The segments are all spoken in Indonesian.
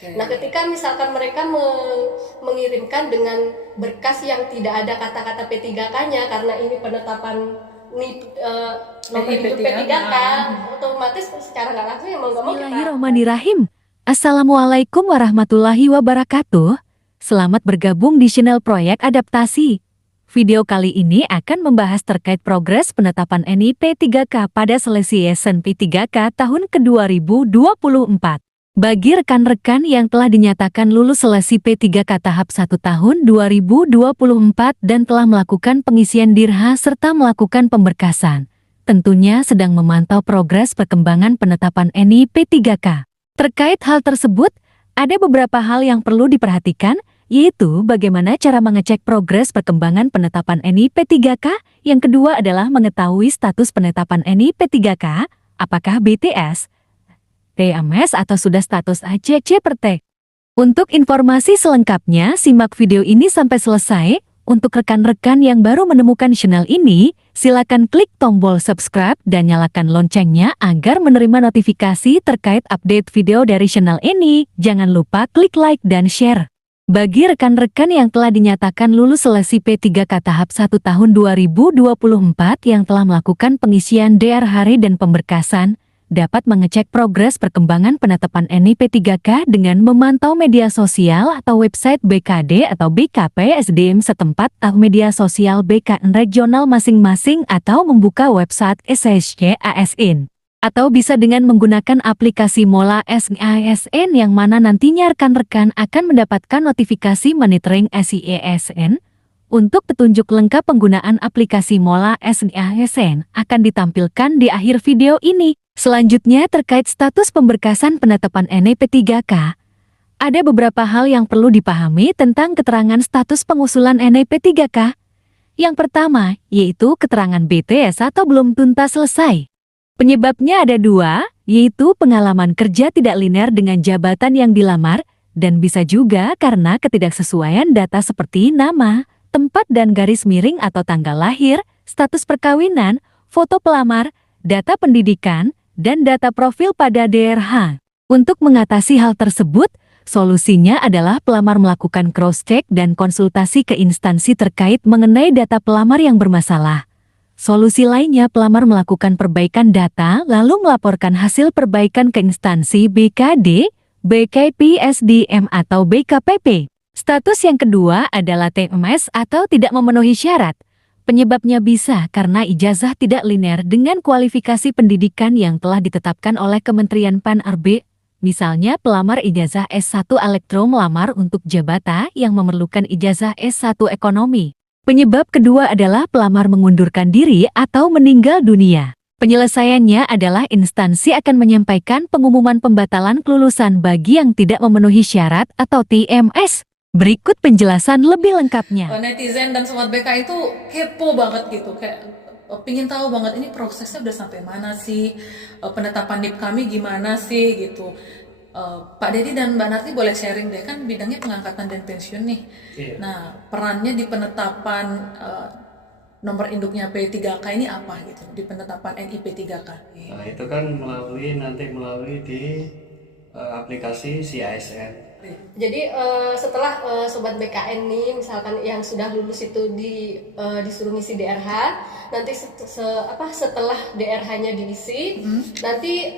Nah, ketika misalkan mereka mengirimkan dengan berkas yang tidak ada kata-kata P3K-nya karena ini penetapan nomor induk P3K, otomatis secara nggak langsung ya mau nggak mau kita. Bismillahirrahmanirrahim. Assalamualaikum warahmatullahi wabarakatuh. Selamat bergabung di channel Proyek Adaptasi. Video kali ini akan membahas terkait progres penetapan NIP 3K pada seleksi SNP 3K tahun ke-2024. Bagi rekan-rekan yang telah dinyatakan lulus seleksi P3K tahap 1 tahun 2024 dan telah melakukan pengisian DIRHA serta melakukan pemberkasan, tentunya sedang memantau progres perkembangan penetapan NIP 3K. Terkait hal tersebut, ada beberapa hal yang perlu diperhatikan, yaitu bagaimana cara mengecek progres perkembangan penetapan NIP 3K. Yang kedua adalah mengetahui status penetapan NIP 3K, apakah BTS, TMS atau sudah status ACC per T. Untuk informasi selengkapnya, simak video ini sampai selesai. Untuk rekan-rekan yang baru menemukan channel ini, silakan klik tombol subscribe dan nyalakan loncengnya agar menerima notifikasi terkait update video dari channel ini. Jangan lupa klik like dan share. Bagi rekan-rekan yang telah dinyatakan lulus seleksi P3K tahap 1 tahun 2024 yang telah melakukan pengisian DR hari dan pemberkasan, dapat mengecek progres perkembangan penetapan NIP 3K dengan memantau media sosial atau website BKD atau BKP SDM setempat atau media sosial BKN regional masing-masing atau membuka website SSC ASN. Atau bisa dengan menggunakan aplikasi Mola SIASN yang mana nantinya rekan-rekan akan mendapatkan notifikasi monitoring SIASN. Untuk petunjuk lengkap penggunaan aplikasi Mola SIASN akan ditampilkan di akhir video ini. Selanjutnya terkait status pemberkasan penetapan NIP 3K. Ada beberapa hal yang perlu dipahami tentang keterangan status pengusulan NIP 3K. Yang pertama, yaitu keterangan BTS atau belum tuntas selesai. Penyebabnya ada dua, yaitu pengalaman kerja tidak linear dengan jabatan yang dilamar, dan bisa juga karena ketidaksesuaian data seperti nama, tempat dan garis miring atau tanggal lahir, status perkawinan, foto pelamar, data pendidikan, dan data profil pada DRH. Untuk mengatasi hal tersebut, solusinya adalah pelamar melakukan cross-check dan konsultasi ke instansi terkait mengenai data pelamar yang bermasalah. Solusi lainnya, pelamar melakukan perbaikan data lalu melaporkan hasil perbaikan ke instansi BKD, BKP SDM atau BKPP. Status yang kedua adalah TMS atau tidak memenuhi syarat. Penyebabnya bisa karena ijazah tidak linear dengan kualifikasi pendidikan yang telah ditetapkan oleh Kementerian PAN-RB. Misalnya pelamar ijazah S1 elektro melamar untuk jabatan yang memerlukan ijazah S1 ekonomi. Penyebab kedua adalah pelamar mengundurkan diri atau meninggal dunia. Penyelesaiannya adalah instansi akan menyampaikan pengumuman pembatalan kelulusan bagi yang tidak memenuhi syarat atau TMS. Berikut penjelasan lebih lengkapnya. Netizen dan sobat BK itu kepo banget gitu, kayak pingin tahu banget ini prosesnya udah sampai mana sih, penetapan NIP kami gimana sih gitu. Pak Dedi dan Mbak Narti boleh sharing deh, kan bidangnya pengangkatan dan pensiun nih. Iya. Nah, perannya di penetapan nomor induknya P3K ini apa gitu, di penetapan NIP 3K? Nah, itu kan melalui di aplikasi CISN. Jadi setelah Sobat BKN nih misalkan yang sudah lulus itu disuruh ngisi DRH, nanti setelah DRH-nya diisi, nanti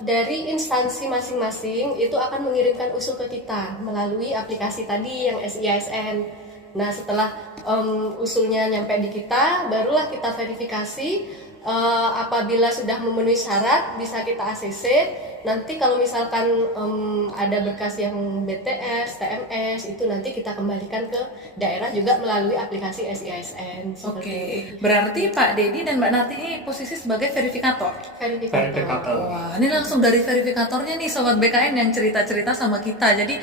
dari instansi masing-masing itu akan mengirimkan usul ke kita melalui aplikasi tadi yang SIASN. Nah, setelah usulnya nyampe di kita, barulah kita verifikasi. Apabila sudah memenuhi syarat, bisa kita ACC. Nanti kalau misalkan ada berkas yang BTS, TMS, itu nanti kita kembalikan ke daerah juga melalui aplikasi SIASN. Oke, berarti Pak Dedi dan Mbak Narti ini posisi sebagai verifikator. Verifikator. Wah, ini langsung dari verifikatornya nih Sobat BKN yang cerita-cerita sama kita. Jadi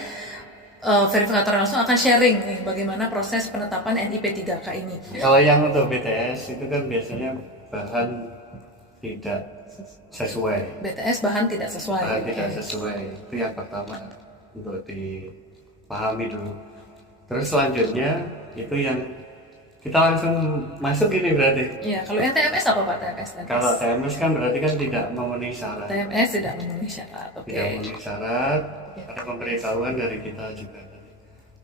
verifikator langsung akan sharing nih bagaimana proses penetapan NIP 3K ini. Kalau yang untuk BTS itu kan biasanya bahan tidak sesuai. BTS bahan tidak sesuai. Bahan tidak sesuai, itu yang pertama untuk dipahami dulu. Terus selanjutnya itu yang kita langsung masuk ini berarti. Iya, kalau yang TMS apa Pak TMS? Kalau TMS kan berarti kan tidak memenuhi syarat. TMS tidak memenuhi syarat, oke. Tidak memenuhi syarat. ada pemberitahuan dari kita juga.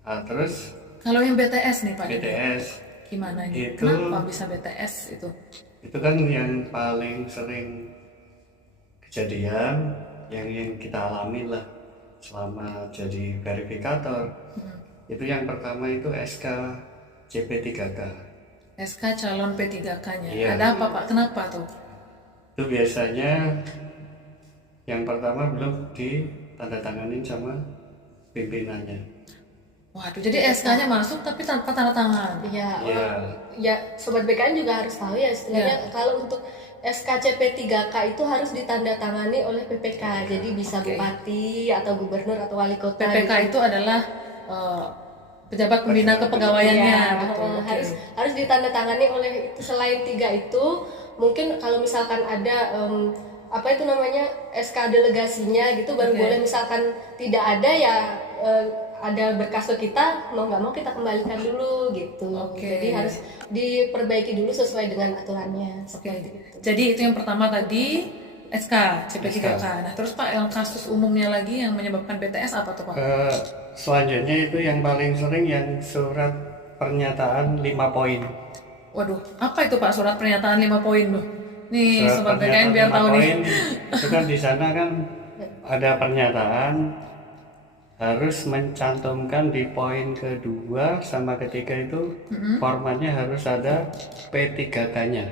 Nah, terus Kalau yang BTS nih Pak, BTS gimana nih? Itu- Kenapa bisa BTS itu? itu kan yang paling sering kejadian yang kita alami lah selama jadi verifikator. Itu yang pertama itu SK CP3K. SK calon P3K-nya. Iya. Ada apa Pak? Kenapa tuh? Itu biasanya yang pertama belum ditandatanganin sama pimpinannya. Waduh, jadi SK-nya masuk tapi tanpa tanda tangan. Iya, Iya. ya sobat BKN juga harus tahu ya istilahnya kalau untuk SKCP 3K itu harus ditandatangani oleh PPK. Jadi bisa Oke. bupati atau gubernur atau wali kota. PPK gitu. itu adalah pejabat pembina kepegawaiannya. Iya, Betul. Oke. harus ditandatangani oleh itu. Selain 3 itu, mungkin kalau misalkan ada apa itu namanya SK delegasinya gitu baru Oke. boleh. Misalkan tidak ada ya ada berkas ke kita, mau nggak mau kita kembalikan dulu gitu. Oke. Jadi harus diperbaiki dulu sesuai dengan aturannya. Oke. Seperti itu. Jadi itu yang pertama tadi SK CP3K. Nah, terus Pak yang kasus umumnya lagi yang menyebabkan BTS apa tuh Pak? Selanjutnya itu yang paling sering yang surat pernyataan 5 poin. Waduh, apa itu Pak surat pernyataan 5 poin tuh? Nih, Surat sobat BKN biar 5 tahu nih. poin, itu kan di sana kan ada pernyataan harus mencantumkan di poin kedua sama ketiga itu formatnya harus ada P3K-nya.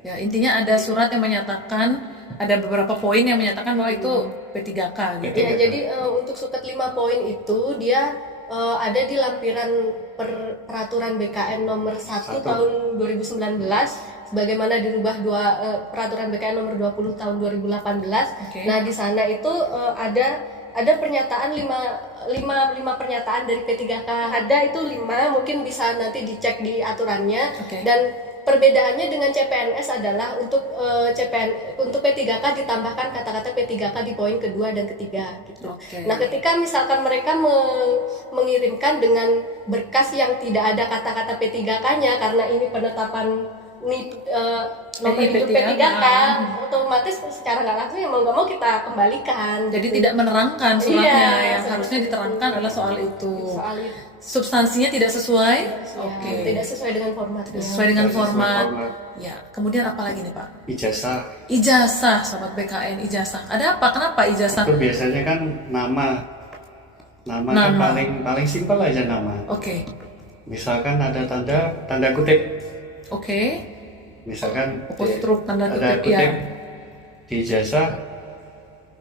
Ya, intinya ada surat yang menyatakan ada beberapa poin yang menyatakan bahwa itu P3K gitu. Ya, jadi untuk suket 5 poin itu dia ada di lampiran peraturan BKN nomor 1 tahun 2019 sebagaimana dirubah peraturan BKN nomor 20 tahun 2018. Oke. Nah, di sana itu ada pernyataan 5 pernyataan dari P3K. Ada itu 5, mungkin bisa nanti dicek di aturannya. Oke. Dan perbedaannya dengan CPNS adalah untuk untuk P3K ditambahkan kata-kata P3K di poin kedua dan ketiga gitu. Oke. Nah, ketika misalkan mereka mengirimkan dengan berkas yang tidak ada kata-kata P3K-nya karena ini penetapan nomor NIP hidup P3K, otomatis secara nggak langsung ya mau nggak mau kita kembalikan. Jadi gitu. tidak menerangkan suratnya Iya, yang harusnya diterangkan adalah soal itu. Soal itu Substansinya tidak sesuai. ya, Oke. tidak sesuai dengan formatnya. Sesuai dengan Sesuai format. format. Ya, kemudian apa lagi nih Pak? Ijazah Ijazah, sobat BKN, ijazah. Ada apa? Kenapa ijazah? itu biasanya kan nama kan Nama. paling simpel aja nama. Oke. Misalkan ada tanda kutip. Oke. Misalkan Apostruf tanda ada kutip, kutip ya. di ijazah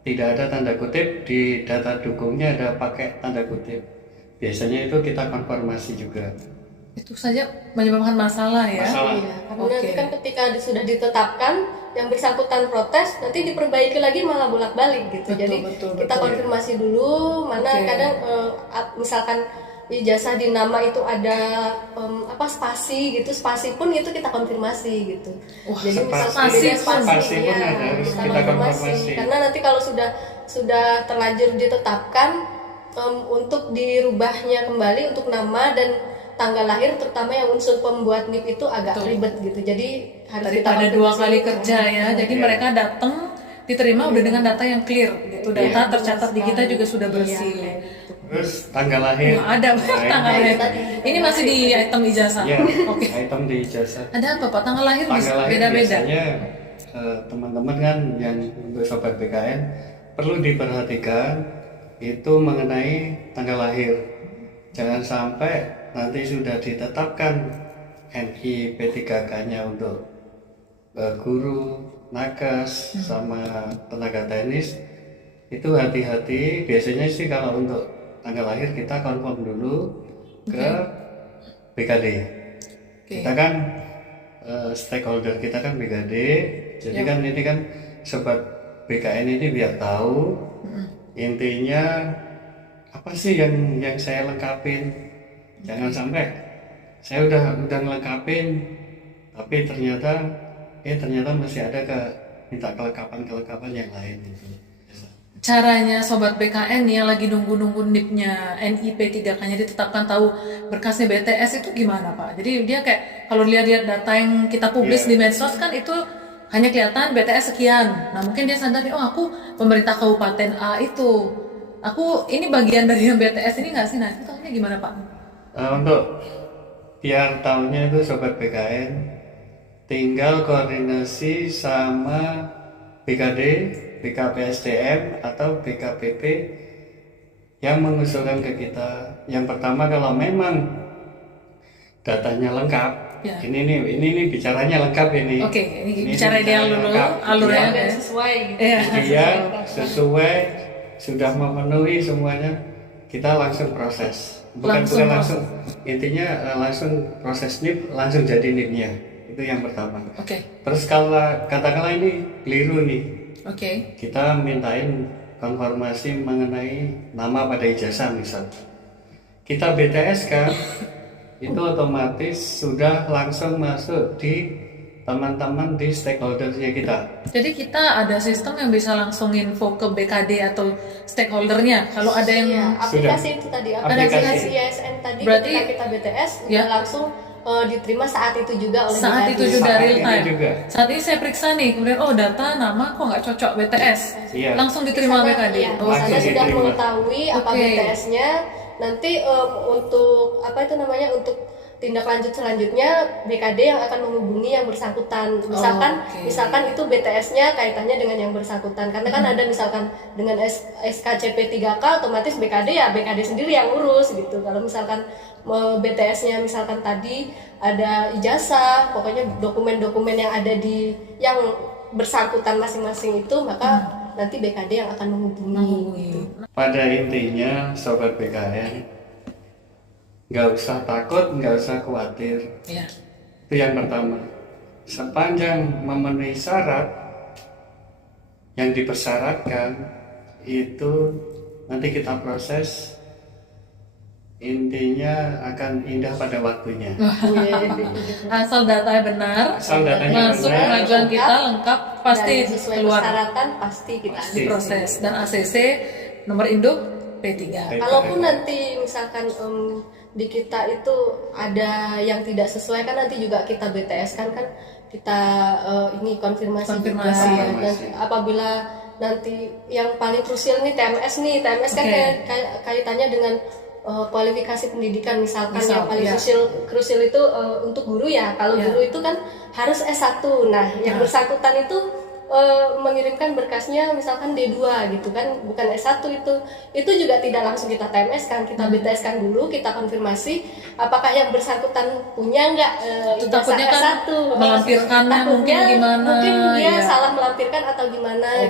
tidak ada tanda kutip, di data dukungnya ada pakai tanda kutip. Biasanya itu kita konfirmasi juga. Itu saja menyebabkan masalah ya. Masalah. Iya, karena Oke. nanti kan ketika sudah ditetapkan yang bersangkutan protes, nanti diperbaiki lagi malah bolak-balik gitu. Betul, Jadi betul, kita betul. konfirmasi dulu mana Oke. kadang misalkan ijazah di nama itu ada spasi gitu, spasi pun itu kita konfirmasi gitu. Wah, Jadi misal spasi beda pun. Spasi pun ya, ada, harus kita konfirmasi. Karena nanti kalau sudah terlanjur ditetapkan untuk dirubahnya kembali untuk nama dan tanggal lahir terutama yang unsur pembuat NIP itu agak Betul. ribet gitu. Jadi harus kita Daripada 2 konfirmasi. kali kerja ya. Jadi Iya. mereka datang diterima udah dengan data yang clear gitu. Data Iya, tercatat di kita sekali. juga sudah bersih. Iya, kayak gitu. Terus tanggal lahir. Wah, ada Nah, tanggal ini- lahir. tadi. Ini masih di item ijazah. Iya, Oke. item di ijazah. Ada apa Pak? Tanggal lahir Tanggal lahir beda-beda. biasanya teman-teman kan yang untuk sobat BKN perlu diperhatikan itu mengenai tanggal lahir. Jangan sampai nanti sudah ditetapkan NI P3K-nya untuk guru, nakes, sama tenaga teknis itu hati-hati. Biasanya sih kalau untuk tanggal lahir kita confirm dulu ke BKD. Oke. Kita kan stakeholder kita kan BKD, jadi kan ini kan sobat BKN ini biar tahu intinya apa sih yang saya lengkapin. Jangan sampai saya udah ngelengkapin tapi ternyata masih ada minta kelengkapan yang lain gitu. Caranya sobat BKN yang lagi nunggu NIP-nya NIP 3K-nya ditetapkan tahu berkasnya BTS itu gimana Pak? Jadi dia kayak kalau lihat data yang kita publis Iya. di medsos kan itu hanya kelihatan BTS sekian. Nah mungkin dia sadar oh aku pemerintah kabupaten A itu Aku ini bagian dari yang BTS ini nggak sih? Nah, itu tahunya gimana Pak? Untuk biar tahunya itu Sobat BKN, tinggal koordinasi sama BKD, BKPSDM atau BKPP yang mengusulkan ke kita. Yang pertama, kalau memang datanya lengkap, Ya. ini bicaranya lengkap ini. Oke, ini bicara ideal dulu, lengkap. alurnya Dan ya. sesuai gitu. Iya. Dia sesuai, sudah memenuhi semuanya, kita langsung proses. Langsung Langsung, intinya langsung proses NIP, langsung jadi NIP-nya. Itu yang pertama. Oke, Terus kalau katakanlah ini keliru nih, oke. kita mintain konfirmasi mengenai nama pada ijazah misal. Kita BTS kan, itu otomatis sudah langsung masuk di teman-teman di stakeholdersnya kita. Jadi kita ada sistem yang bisa langsung info ke BKD atau stakeholdernya. Kalau ada yang Iya, aplikasi itu tadi, aplikasi ISN tadi Berarti- ketika kita BTS Ya. langsung diterima saat itu juga oleh saat BKD. itu juga Saat real ini time. juga. Saat ini saya periksa nih, kemudian data nama kok nggak cocok BTS, Iya. langsung diterima Di sana, BKD. iya, Oh, di sana Langsung sudah diterima. mengetahui apa Oke. BTS-nya. Nanti untuk apa itu namanya, untuk tindak lanjut selanjutnya BKD yang akan menghubungi yang bersangkutan. Misalkan Oke. misalkan itu BTS-nya kaitannya dengan yang bersangkutan. Karena kan ada misalkan dengan SKCP 3K, otomatis BKD ya BKD sendiri yang urus gitu. Kalau misalkan BTS-nya misalkan tadi ada ijazah, pokoknya dokumen-dokumen yang ada di yang bersangkutan masing-masing itu, maka nanti BKD yang akan menghubungi. Gitu. Pada intinya Sobat BKN, nggak usah takut, nggak usah khawatir. Ya. Itu yang pertama. Sepanjang memenuhi syarat yang dipersyaratkan, itu nanti kita proses, intinya akan indah pada waktunya. Asal datanya benar, Asal datanya masuk benar, pengajuan kita lengkap, pasti Dan sesuai keluar persyaratan pasti kita Pasti. diproses. Dan ACC nomor induk P3. Kalaupun nanti misalkan di kita itu ada yang tidak sesuai, kan nanti juga kita BTS kan kita ini konfirmasi juga. Konfirmasi. Nanti apabila nanti yang paling krusial nih TMS kan Oke. kaitannya dengan kualifikasi pendidikan misalkan Misal, yang paling ya. krusial itu untuk guru ya. Kalau Ya. guru itu kan harus S1. Nah, yang Nah. bersangkutan itu mengirimkan berkasnya misalkan D2 gitu kan, bukan S1 itu juga tidak langsung kita TMS kan, kita BTS kan dulu, kita konfirmasi apakah yang bersangkutan punya nggak Itu ijazah takutnya kan S1. melampirkannya mungkin Takutnya gimana, mungkin dia ya. salah melampirkan atau gimana gitu.